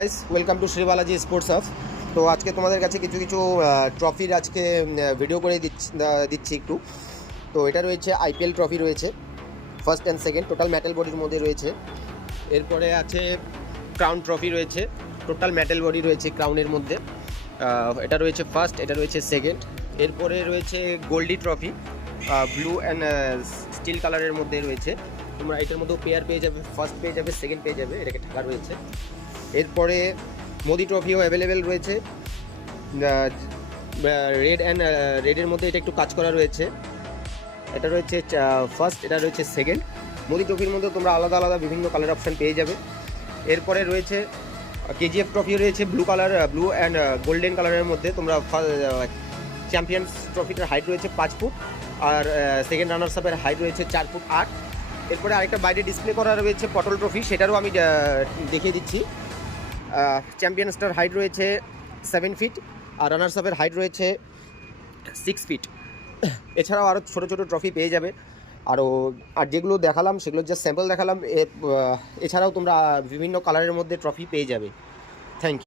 Guys welcome to Sri Balaji sports hub. তো আজকে তোমাদের কাছে কিছু কিছু ট্রফির আজকে ভিডিও করে দিচ্ছি একটু। তো এটা রয়েছে আইপিএল ট্রফি রয়েছে, first and second total metal বডির মধ্যে রয়েছে। এরপরে আছে ক্রাউন ট্রফি রয়েছে, টোটাল মেটাল বডি রয়েছে ক্রাউনের মধ্যে। এটা রয়েছে ফার্স্ট, এটা রয়েছে সেকেন্ড। এরপরে রয়েছে goldy trophy, blue and steel কালারের মধ্যে রয়েছে। তোমরা এটার মধ্যেও পেয়ার পেয়ে যাবে, ফার্স্ট পেয়ে যাবে, সেকেন্ড পেয়ে যাবে, এটাকে ঢাকা রয়েছে। এরপরে মোদি ট্রফিও অ্যাভেলেবেল রয়েছে, রেড অ্যান্ড রেডের মধ্যে এটা একটু কাজ করা রয়েছে। এটা রয়েছে ফার্স্ট, এটা রয়েছে সেকেন্ড। মোদি ট্রফির মধ্যে তোমরা আলাদা আলাদা বিভিন্ন কালার অপশান পেয়ে যাবে। এরপরে রয়েছে কেজিএফ ট্রফিও রয়েছে, ব্লু অ্যান্ড গোল্ডেন কালারের মধ্যে। তোমরা চ্যাম্পিয়ন্স ট্রফিটার হাইট রয়েছে 5 ফুট, আর সেকেন্ড রানার্স আপের হাইট রয়েছে 4 ফুট 8। এরপরে আরেকটা বাইরে ডিসপ্লে করা রয়েছে পটল ট্রফি, সেটারও আমি দেখিয়ে দিচ্ছি। চ্যাম্পিয়ন্সটার হাইট রয়েছে 7 ফিট, আর রানার্স আপের হাইট রয়েছে 6 ফিট। এছাড়াও আরও ছোটো ছোটো ট্রফি পেয়ে যাবে। আর যেগুলো দেখালাম সেগুলো জাস্ট স্যাম্পল দেখালাম। এছাড়াও তোমরা বিভিন্ন কালারের মধ্যে ট্রফি পেয়ে যাবে। Thank you.